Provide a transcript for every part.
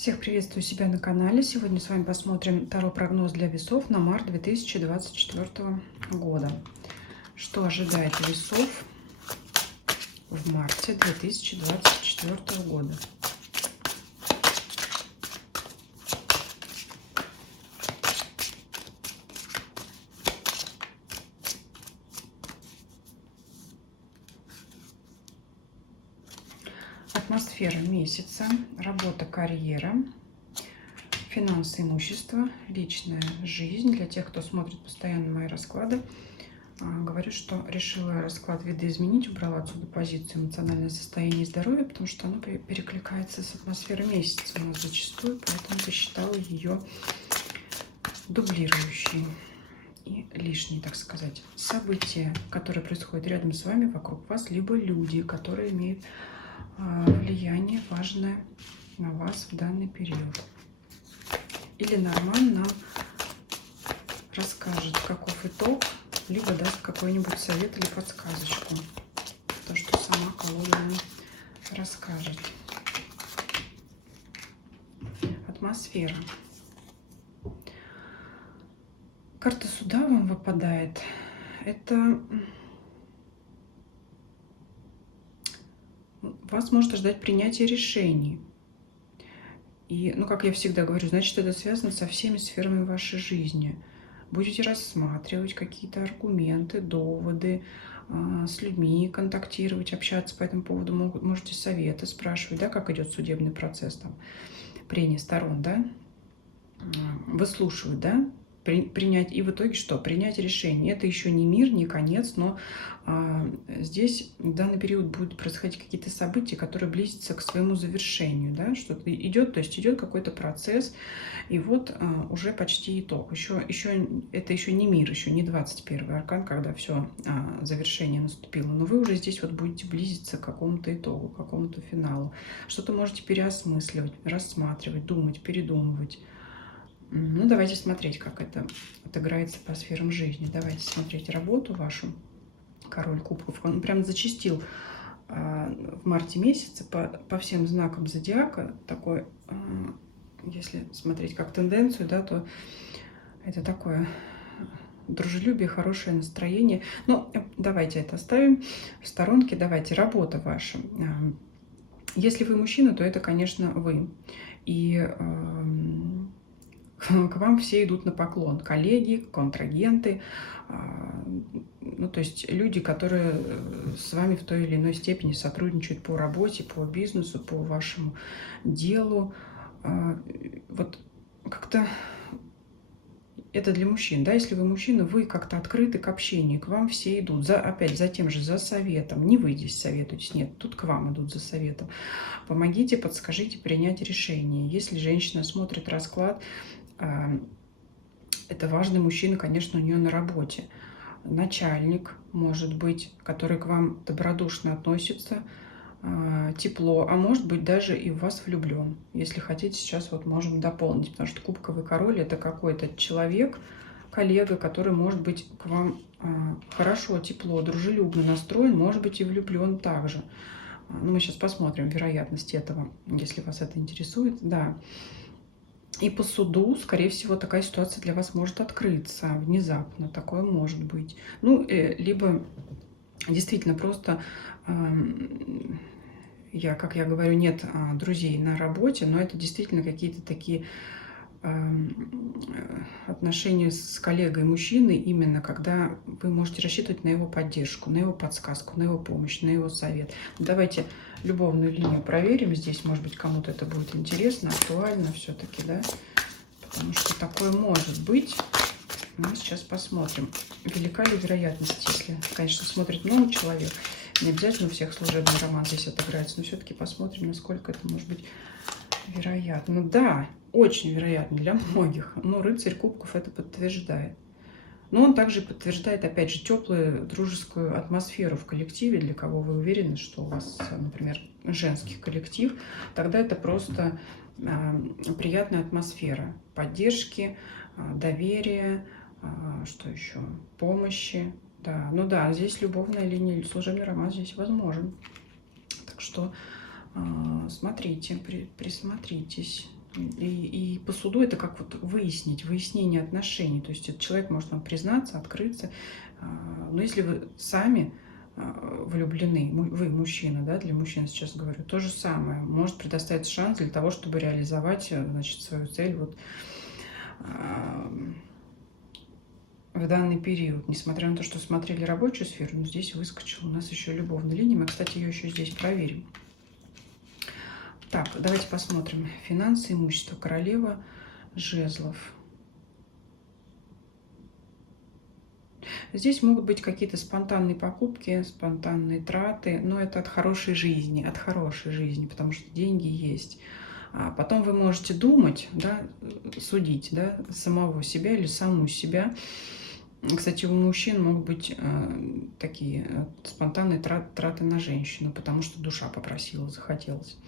Всех приветствую себя на канале. Сегодня с вами посмотрим таро-прогноз для весов на март 2024 года. Что ожидает весов в марте 2024 года? Атмосфера месяца, работа, карьера, финансы, имущество, личная жизнь. Для тех, кто смотрит постоянно мои расклады, говорю, что решила расклад видоизменить, убрала отсюда позицию эмоциональное состояние и здоровье, потому что оно перекликается с атмосферой месяца у нас зачастую, поэтому посчитала ее дублирующей и лишней, так сказать. События, которые происходят рядом с вами, вокруг вас, либо люди, которые имеют влияние важное на вас в данный период. Или Норман нам расскажет, каков итог, либо даст какой-нибудь совет или подсказочку. То, что сама колода нам расскажет. Атмосфера. Карта суда вам выпадает. Это вас может ждать принятие решений. И, как я всегда говорю, значит, это связано со всеми сферами вашей жизни. Будете рассматривать какие-то аргументы, доводы, с людьми контактировать, общаться по этому поводу, можете советы спрашивать, да, как идет судебный процесс, там, прения сторон, да, выслушивать, да, принять, и в итоге что? Принять решение. Это еще не мир, не конец, но здесь в данный период будут происходить какие-то события, которые близятся к своему завершению, да, что-то идет, то есть идет какой-то процесс, и вот уже почти итог. Это еще не мир, еще не 21-й аркан, когда все, завершение наступило, но вы уже здесь вот будете близиться к какому-то итогу, к какому-то финалу. Что-то можете переосмысливать, рассматривать, думать, передумывать. Давайте смотреть, как это отыграется по сферам жизни. Давайте смотреть работу вашу. Король кубков. Он прям зачастил в марте месяце по всем знакам зодиака. Такой, если смотреть как тенденцию, да, то это такое дружелюбие, хорошее настроение. Давайте это оставим в сторонке. Давайте, работа ваша. Если вы мужчина, то это, конечно, вы. И к вам все идут на поклон. Коллеги, контрагенты, то есть люди, которые с вами в той или иной степени сотрудничают по работе, по бизнесу, по вашему делу. Вот как-то это для мужчин, да, если вы мужчина, вы как-то открыты к общению, к вам все идут, опять за тем же, за советом. Не вы здесь советуетесь, нет, тут к вам идут за советом. Помогите, подскажите принять решение. Если женщина смотрит расклад, это важный мужчина, конечно, у нее на работе. Начальник, может быть, который к вам добродушно относится, тепло, а может быть даже и в вас влюблен. Если хотите, сейчас вот можем дополнить, потому что кубковый король это какой-то человек, коллега, который может быть к вам хорошо, тепло, дружелюбно настроен, может быть и влюблен также. Мы сейчас посмотрим вероятность этого, если вас это интересует. Да. И по суду, скорее всего, такая ситуация для вас может открыться внезапно. Такое может быть. Либо действительно просто, как я говорю, нет друзей на работе, но это действительно какие-то такие отношения с коллегой мужчины, именно когда вы можете рассчитывать на его поддержку, на его подсказку, на его помощь, на его совет. Давайте любовную линию проверим здесь, может быть, кому-то это будет интересно, актуально все-таки, да, потому что такое может быть. Мы сейчас посмотрим, велика ли вероятность, если, конечно, смотрит много человек, не обязательно у всех служебный роман здесь отыграется, но все-таки посмотрим, насколько это может быть вероятно. Да, очень вероятно для многих, но рыцарь кубков это подтверждает. Но он также подтверждает, опять же, теплую дружескую атмосферу в коллективе, для кого вы уверены, что у вас, например, женский коллектив, тогда это просто приятная атмосфера поддержки, доверия, что еще, помощи. Да, здесь любовная линия или служебный роман здесь возможен. Так что смотрите, присмотритесь. И по суду это как вот выяснение отношений. То есть этот человек может вам признаться, открыться. Но если вы сами влюблены, вы мужчина, да, для мужчин сейчас говорю, то же самое. Может предоставить шанс для того, чтобы реализовать, значит, свою цель вот в данный период. Несмотря на то, что смотрели рабочую сферу, но здесь выскочила у нас еще любовная линия. Мы, кстати, ее еще здесь проверим. Так, давайте посмотрим. Финансы, имущество, королева жезлов. Здесь могут быть какие-то спонтанные покупки, спонтанные траты, но это от хорошей жизни, потому что деньги есть. А потом вы можете думать, да, судить, да, самого себя или саму себя. Кстати, у мужчин могут быть такие спонтанные траты на женщину, потому что душа попросила, захотелось.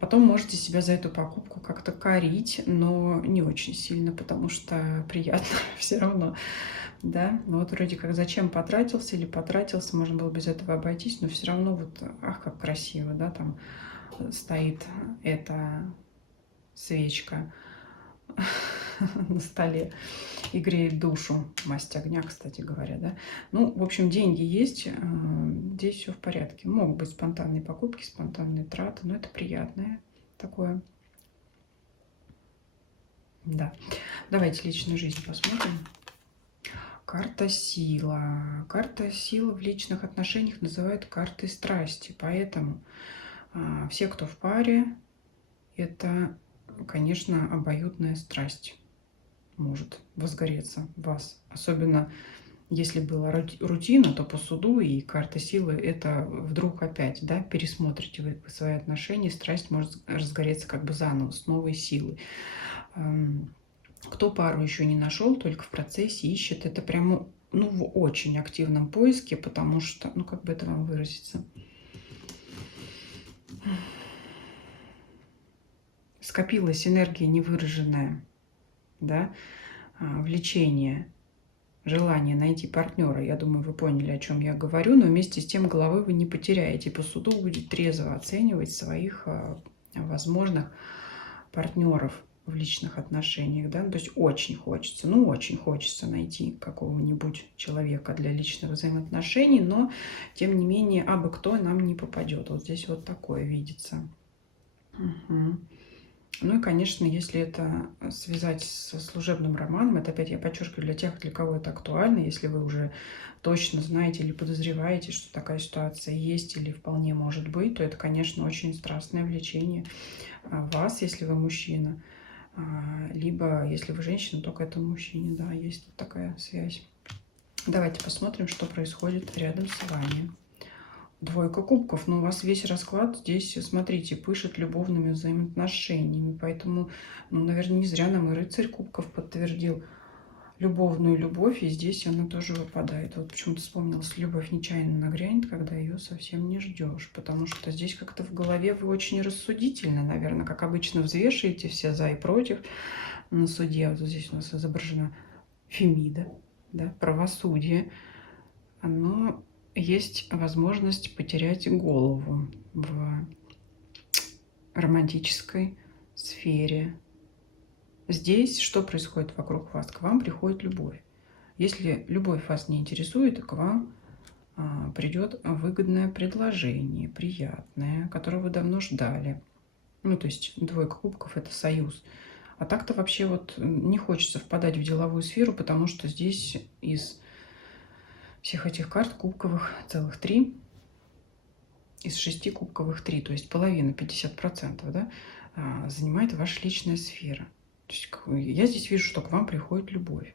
Потом можете себя за эту покупку как-то корить, но не очень сильно, потому что приятно все равно. Да, ну вот вроде как зачем потратился или потратился, можно было без этого обойтись, но все равно вот, ах, как красиво, да, там стоит эта свечка на столе и греет душу. Масть огня, кстати говоря, да. Ну, в общем, деньги есть, здесь все в порядке. Могут быть спонтанные покупки, спонтанные траты, но это приятное такое. Да. Давайте личную жизнь посмотрим. Карта сила. Карта силы в личных отношениях называют картой страсти. Поэтому все, кто в паре, это, конечно, обоюдная страсть может возгореться в вас. Особенно если была рутина, то по суду и карта силы это вдруг опять, да, пересмотрите вы свои отношения, страсть может разгореться как бы заново, с новой силой. Кто пару еще не нашел, только в процессе ищет, это прямо, ну, в очень активном поиске, потому что, ну, как бы это вам выразиться, скопилась энергия невыраженная, да, влечение, желание найти партнера. Я думаю, вы поняли, о чем я говорю, но вместе с тем головы вы не потеряете. По суду будет трезво оценивать своих возможных партнеров в личных отношениях, да, то есть очень хочется найти какого-нибудь человека для личных взаимоотношений, но тем не менее абы кто нам не попадет. Вот здесь вот такое видится. Угу. Ну и, конечно, если это связать со служебным романом, это опять я подчеркиваю для тех, для кого это актуально, если вы уже точно знаете или подозреваете, что такая ситуация есть или вполне может быть, то это, конечно, очень страстное влечение вас, если вы мужчина, либо если вы женщина, то к этому мужчине, да, есть такая связь. Давайте посмотрим, что происходит рядом с вами. Двойка кубков, но у вас весь расклад здесь, смотрите, пышет любовными взаимоотношениями, поэтому, ну, наверное, не зря нам и рыцарь кубков подтвердил любовную любовь, и здесь она тоже выпадает. Вот почему-то вспомнилась, любовь нечаянно нагрянет, когда ее совсем не ждешь, потому что здесь как-то в голове вы очень рассудительны, наверное, как обычно взвешиваете все за и против на суде. Вот здесь у нас изображена Фемида, да, правосудие, но есть возможность потерять голову в романтической сфере. Здесь что происходит вокруг вас? К вам приходит любовь. Если любовь вас не интересует, к вам придет выгодное предложение, приятное, которое вы давно ждали. Ну, то есть двойка кубков – это союз. А так-то вообще вот не хочется впадать в деловую сферу, потому что здесь из всех этих карт кубковых целых 3, из 6 кубковых 3, то есть половина, 50%, да, занимает ваша личная сфера. То есть я здесь вижу, что к вам приходит любовь.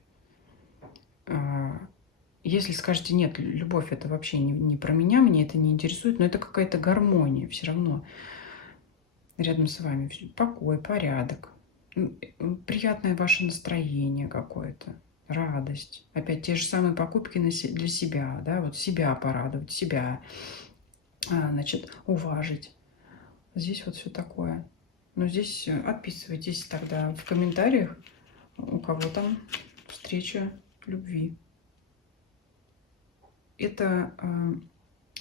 Если скажете, нет, любовь это вообще не про меня, мне это не интересует, но это какая-то гармония все равно рядом с вами. Покой, порядок, приятное ваше настроение какое-то. Радость. Опять те же самые покупки для себя, да, вот себя порадовать, себя, значит, уважить. Здесь вот все такое. Но здесь отписывайтесь тогда в комментариях, у кого там встреча любви. Это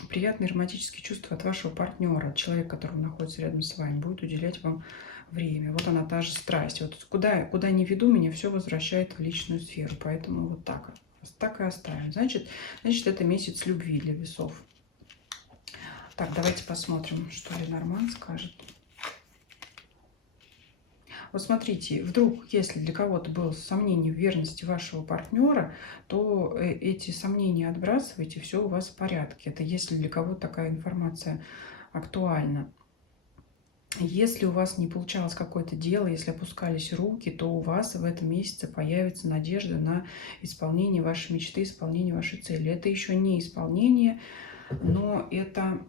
приятные романтические чувства от вашего партнера. Человек, который находится рядом с вами, будет уделять вам время. Вот она, та же страсть. Вот куда не веду, меня все возвращает в личную сферу. Поэтому вот так и оставим. Значит, это месяц любви для весов. Так, давайте посмотрим, что Ленорман скажет. Вот смотрите, вдруг, если для кого-то было сомнение в верности вашего партнера, то эти сомнения отбрасывайте, все у вас в порядке. Это если для кого-то такая информация актуальна. Если у вас не получалось какое-то дело, если опускались руки, то у вас в этом месяце появится надежда на исполнение вашей мечты, исполнение вашей цели. Это еще не исполнение, но это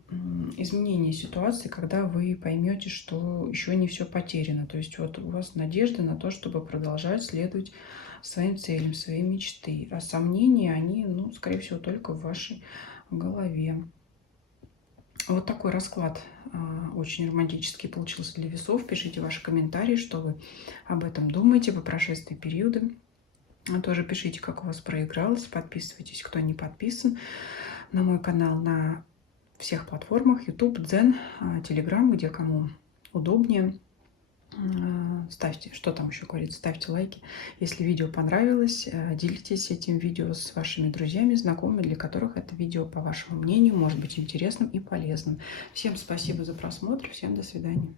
изменение ситуации, когда вы поймете, что еще не все потеряно. То есть вот у вас надежда на то, чтобы продолжать следовать своим целям, своей мечты. А сомнения, они, скорее всего, только в вашей голове. Вот такой расклад очень романтический получился для весов. Пишите ваши комментарии, что вы об этом думаете по прошествии периода. Тоже пишите, как у вас проигралось. Подписывайтесь, кто не подписан, на мой канал на всех платформах. YouTube, Дзен, Telegram, где кому удобнее. Ставьте, что там еще говорится, ставьте лайки. Если видео понравилось, делитесь этим видео с вашими друзьями, знакомыми, для которых это видео, по вашему мнению, может быть интересным и полезным. Всем спасибо за просмотр, всем до свидания.